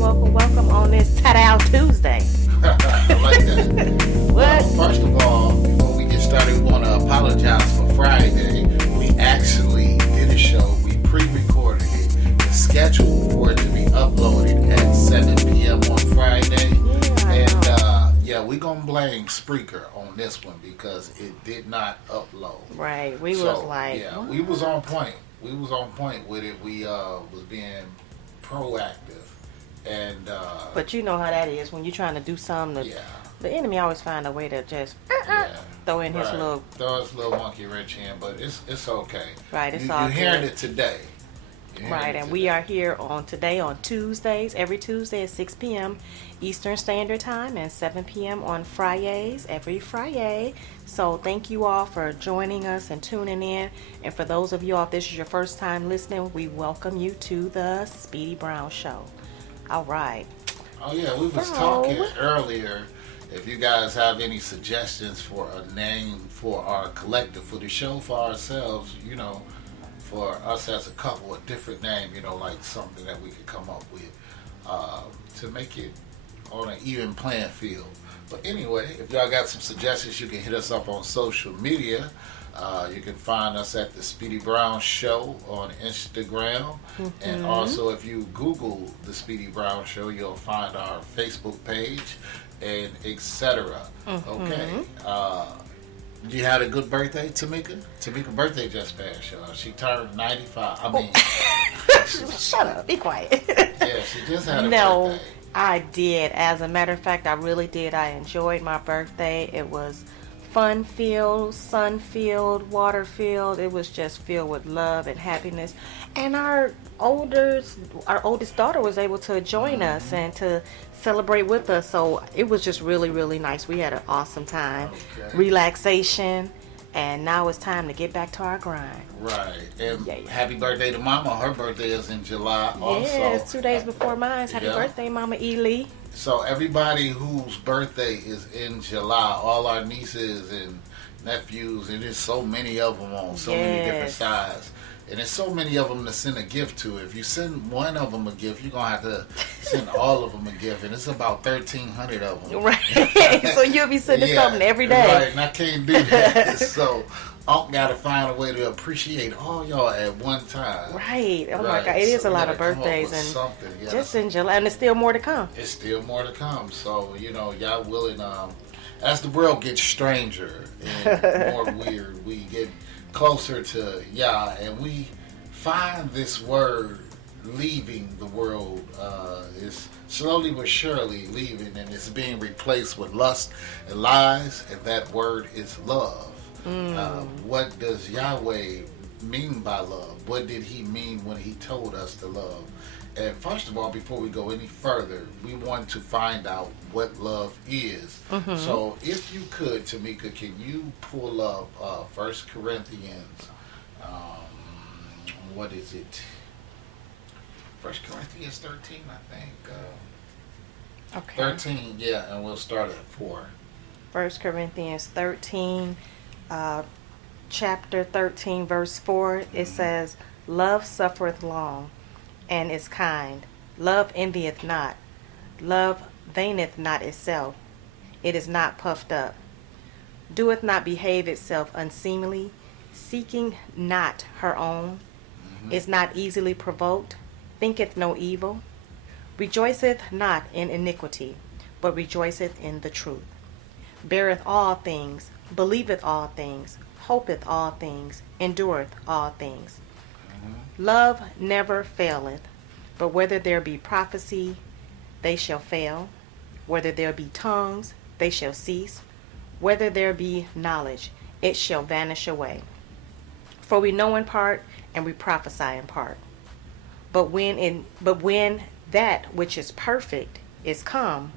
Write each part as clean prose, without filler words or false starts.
welcome on this Tadow Tuesday. I like that. What? First of all, before we get started, we want to apologize for Friday. We actually did a show. We pre-recorded it. It's scheduled for it to be uploaded at 7 p.m. on Friday. We're going to blame Spreaker on this one because it did not upload. Right. We was like... Yeah, we was on point. We was on point with it. We was being proactive. And but you know how that is when you're trying to do something. The enemy always find a way to just throw in his little monkey wrench in, but it's okay. Right, it's all good. You're hearing it today. Right, and we are here on Tuesdays, every Tuesday at 6 p.m. Eastern Standard Time and 7 p.m. on Fridays, every Friday. So thank you all for joining us and tuning in. And for those of you all, if this is your first time listening, we welcome you to the Speedy Brown Show. All right. Oh, yeah, we was talking earlier. If you guys have any suggestions for a name for our collective, for the show, for ourselves, for us as a couple, a different name, like something that we could come up with to make it on an even playing field. But anyway, if y'all got some suggestions, you can hit us up on social media. You can find us at the Speedy Brown Show on Instagram. And also, if you Google the Speedy Brown Show, you'll find our Facebook page and etc. Okay. You had a good birthday, Tamika? Tamika's birthday just passed, y'all. She turned 95. Shut up. Be quiet. Yeah, she just had a birthday. I did. As a matter of fact, I really did. I enjoyed my birthday. It was fun-filled, sun-filled, water-filled. It was just filled with love and happiness. And our oldest daughter was able to join us and to celebrate with us. So it was just really, really nice. We had an awesome time. Okay. Relaxation. And now it's time to get back to our grind. Right. And happy birthday to Mama. Her birthday is in July also. Yeah, it's 2 days before mine. Happy birthday, Mama Ely. So everybody whose birthday is in July, all our nieces and nephews, and there's so many of them on so many different sides. And there's so many of them to send a gift to. If you send one of them a gift, you're going to have to send all of them a gift. And it's about 1,300 of them. Right. So you'll be sending something every day. Right, and I can't do that. So Unc got to find a way to appreciate all y'all at one time. Right. Oh, my God. It is a lot of birthdays. And just in July. And there's still more to come. It's still more to come. So, y'all willing, as the world gets stranger and more weird, we get closer to Yah, and we find this word leaving the world is slowly but surely leaving, and it's being replaced with lust and lies, and that word is love. What does Yahweh mean by love? What did he mean when he told us to love? And first of all, before we go any further, we want to find out what love is. So if you could, Tamika, can you pull up 1 Corinthians, what is it? 1 Corinthians 13, I think. Okay. 13, yeah, and we'll start at 4. 1 Corinthians 13, chapter 13, verse 4, it says, "Love suffereth long, and is kind. Love envieth not. Love vaineth not itself. It is not puffed up. Doeth not behave itself unseemly. Seeking not her own. Is not easily provoked. Thinketh no evil. Rejoiceth not in iniquity, but rejoiceth in the truth. Beareth all things. Believeth all things. Hopeth all things. Endureth all things. Love never faileth, but whether there be prophecy, they shall fail. Whether there be tongues, they shall cease. Whether there be knowledge, it shall vanish away. For we know in part, and we prophesy in part. But when that which is perfect is come,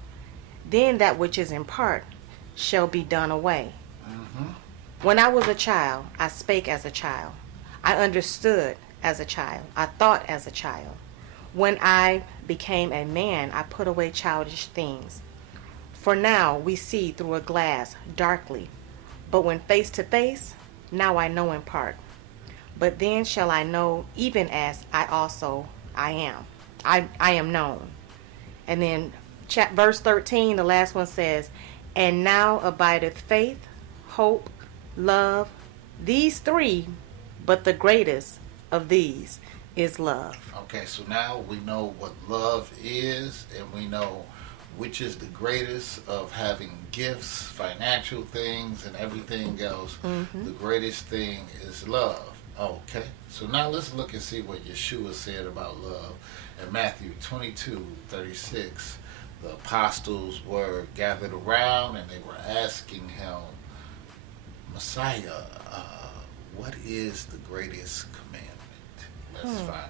then that which is in part shall be done away. When I was a child, I spake as a child. I understood as a child. I thought as a child. When I became a man, I put away childish things. For now we see through a glass darkly, but when face to face, now I know in part. But then shall I know, even as I am known. And then verse 13, the last one says, and now abideth faith, hope, love, these three, but the greatest of these is love. Okay, so now we know what love is, and we know which is the greatest of having gifts, financial things, and everything else. Mm-hmm. The greatest thing is love. Okay, so now let's look and see what Yeshua said about love. In Matthew 22:36, the apostles were gathered around and they were asking him, Messiah, what is the greatest commandment? Let's find out.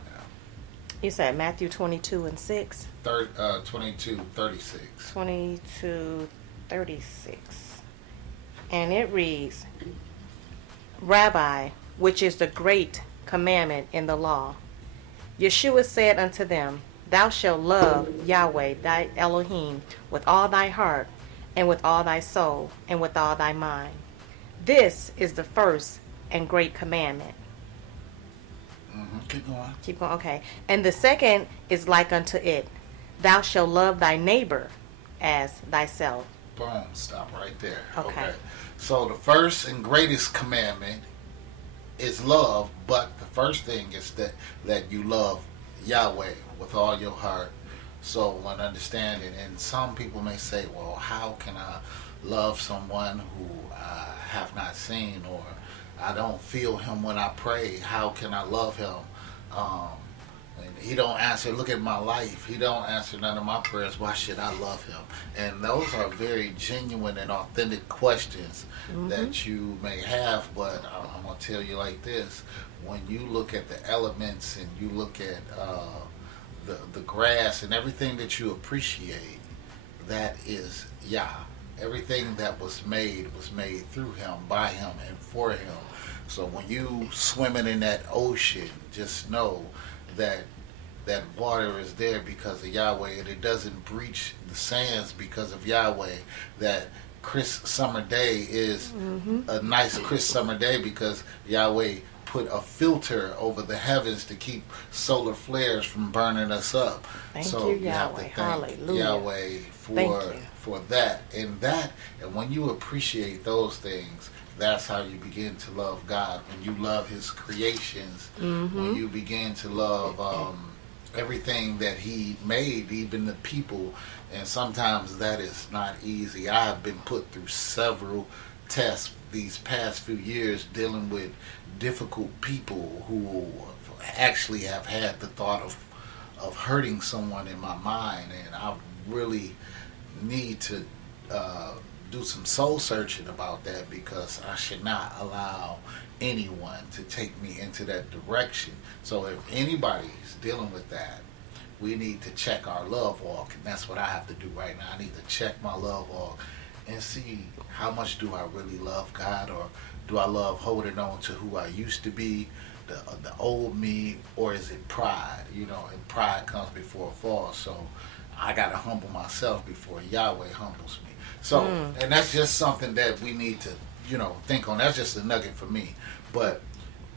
You said Matthew 22:6? 22:36. 22:36. And it reads, Rabbi, which is the great commandment in the law? Yeshua said unto them, Thou shalt love Yahweh thy Elohim with all thy heart, and with all thy soul, and with all thy mind. This is the first and great commandment. Keep going. Keep going, okay. And the second is like unto it. Thou shalt love thy neighbor as thyself. Boom. Stop right there. Okay. So the first and greatest commandment is love, but the first thing is that you love Yahweh with all your heart, soul, and understanding. And some people may say, well, how can I love someone who I have not seen, or I don't feel him when I pray? How can I love him? And he don't answer. Look at my life. He don't answer none of my prayers. Why should I love him? And those are very genuine and authentic questions that you may have. But I'm going to tell you like this. When you look at the elements and you look at the grass and everything that you appreciate, that is Yah. Everything that was made through him, by him, and for him. So when you swimming in that ocean, just know that that water is there because of Yahweh, and it doesn't breach the sands because of Yahweh. That crisp summer day is a nice crisp summer day because Yahweh put a filter over the heavens to keep solar flares from burning us up. Thank so you, you have to Yahweh. thank Hallelujah. Yahweh for that. And when you appreciate those things, that's how you begin to love God. When you love his creations, when you begin to love everything that he made, even the people. And sometimes that is not easy. I have been put through several tests these past few years dealing with difficult people who actually have had the thought of hurting someone in my mind, and I really need to do some soul searching about that, because I should not allow anyone to take me into that direction. So if anybody's dealing with that, we need to check our love walk, and that's what I have to do right now. I need to check my love walk and see how much do I really love God, or do I love holding on to who I used to be, the old me, or is it pride? You know, and pride comes before a fall. So I got to humble myself before Yahweh humbles me. So, and that's just something that we need to, think on. That's just a nugget for me. But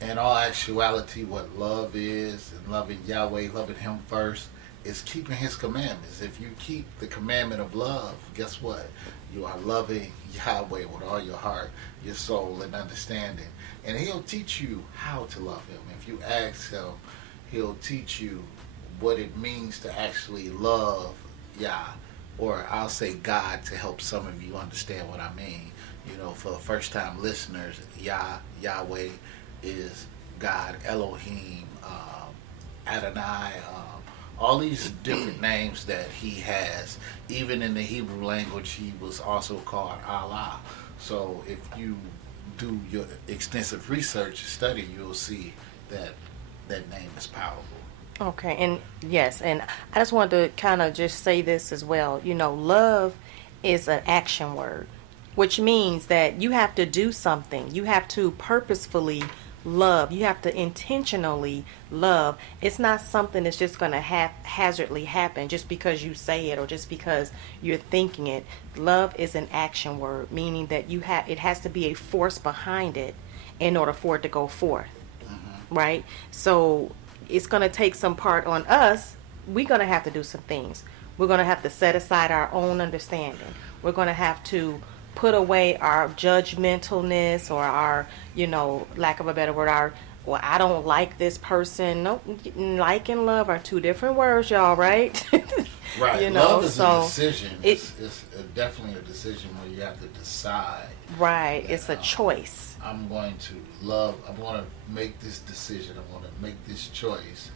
in all actuality, what love is, and loving Yahweh, loving him first, is keeping his commandments. If you keep the commandment of love, guess what? You are loving Yahweh with all your heart, your soul, and understanding. And he'll teach you how to love him. If you ask him, he'll teach you what it means to actually love Yah, or I'll say God, to help some of you understand what I mean. For the first time listeners, Yahweh is God, Elohim, Adonai, all these different names that he has. Even in the Hebrew language, he was also called Allah. So if you do your extensive research study, you'll see that that name is powerful. Okay, and yes, and I just wanted to kind of just say this as well. Love is an action word, which means that you have to do something. You have to purposefully love. You have to intentionally love. It's not something that's just going to haphazardly happen just because you say it or just because you're thinking it. Love is an action word, meaning that it has to be a force behind it in order for it to go forth, right? So it's going to take some part on us. We're going to have to do some things. We're going to have to set aside our own understanding. We're going to have to put away our judgmentalness or our, lack of a better word, our, well, I don't like this person. No, like and love are two different words, y'all, right? Right. Love is a decision. It's definitely a decision where you have to decide. Right. That, it's a choice. I'm going to make this decision. I'm going to make this choice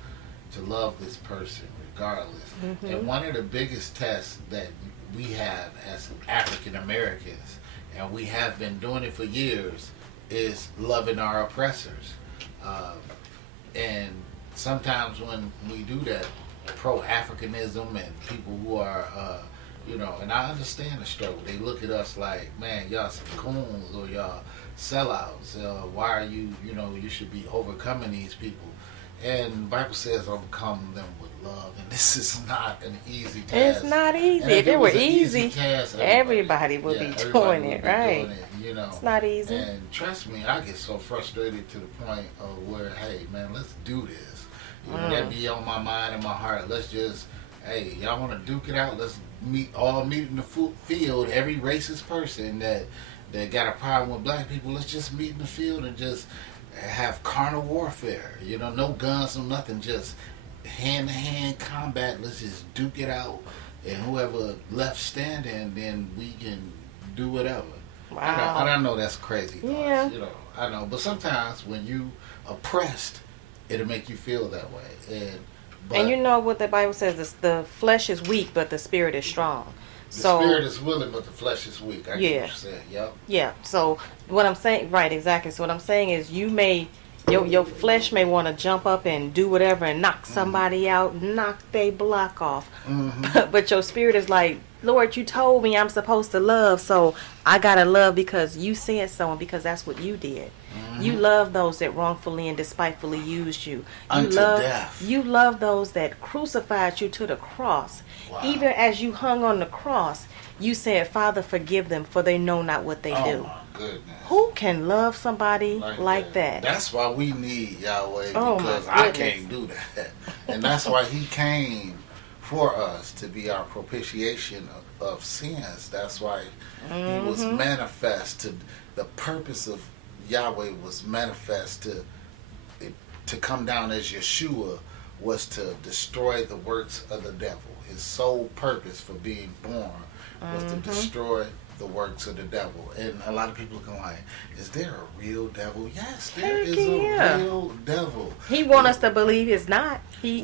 to love this person regardless. Mm-hmm. And one of the biggest tests that we have as African Americans, and we have been doing it for years, is loving our oppressors. And sometimes when we do that, pro-Africanism and people who are, and I understand the struggle. They look at us like, man, y'all some coons or y'all sellouts. Why are you, you should be overcoming these people. And the Bible says overcome them with love. And this is not an easy task. It's not easy. And if it were easy, task, everybody would be doing it, right? It's not easy. And trust me, I get so frustrated to the point of where, hey, man, let's do this. That be on my mind and my heart. Let's just, hey, y'all want to duke it out? Let's meet in the field. Every racist person that got a problem with black people, let's just meet in the field and just have carnal warfare. No guns, no nothing, just hand-to-hand combat. Let's just duke it out, and whoever left standing, then we can do whatever. Wow. I know that's crazy thoughts, yeah. I know, but sometimes when you oppressed, it'll make you feel that way. And you know what the Bible says, is the flesh is weak, but the spirit is strong. The spirit is willing, but the flesh is weak. I get what you're saying. Yep. Yeah. So what I'm saying, right, exactly. So what I'm saying is, your flesh may want to jump up and do whatever and knock somebody out, knock their block off. Mm-hmm. But your spirit is like, Lord, you told me I'm supposed to love, so I gotta love because you said so and because that's what you did. Mm-hmm. You love those that wrongfully and despitefully used you. Unto death. You love those that crucified you to the cross. Wow. Even as you hung on the cross, you said, Father, forgive them, for they know not what they do. My goodness. Who can love somebody like that? That's why we need Yahweh, because I can't do that. And that's why he came for us to be our propitiation of sins. That's why he was manifest. The purpose of Yahweh was manifest to come down as Yeshua was to destroy the works of the devil. His sole purpose for being born was to destroy the works of the devil. And a lot of people looking like, is there a real devil? Yes, there is a real devil. He wants us to believe it's not. He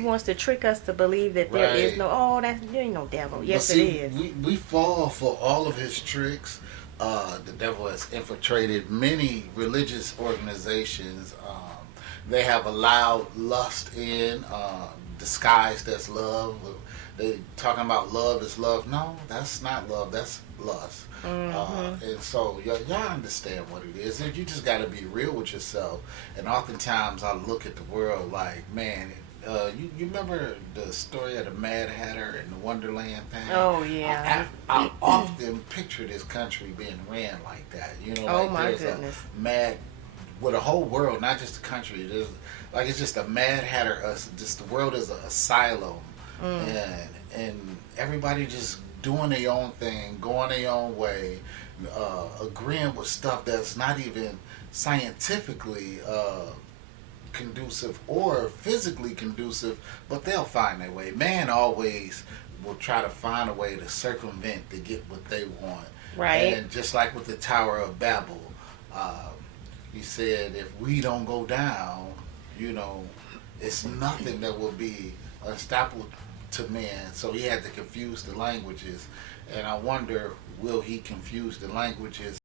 wants to trick us to believe that there is there ain't no devil. Yes, it is. We fall for all of his tricks. The devil has infiltrated many religious organizations. They have allowed lust in, disguised as love. They talking about love is love. No, that's not love. That's lust. And so y'all understand what it is. You just got to be real with yourself. And oftentimes I look at the world like, man, you remember the story of the Mad Hatter and the Wonderland thing? Oh, yeah. I often picture this country being ran like that. My goodness. With the whole world, not just the country. It's just a Mad Hatter. Just the world is an asylum. And everybody just doing their own thing, going their own way, agreeing with stuff that's not even scientifically conducive or physically conducive, but they'll find their way. Man always will try to find a way to circumvent to get what they want. Right. And just like with the Tower of Babel, he said, if we don't go down, it's nothing that will be unstoppable to man. So he had to confuse the languages. And I wonder, will he confuse the languages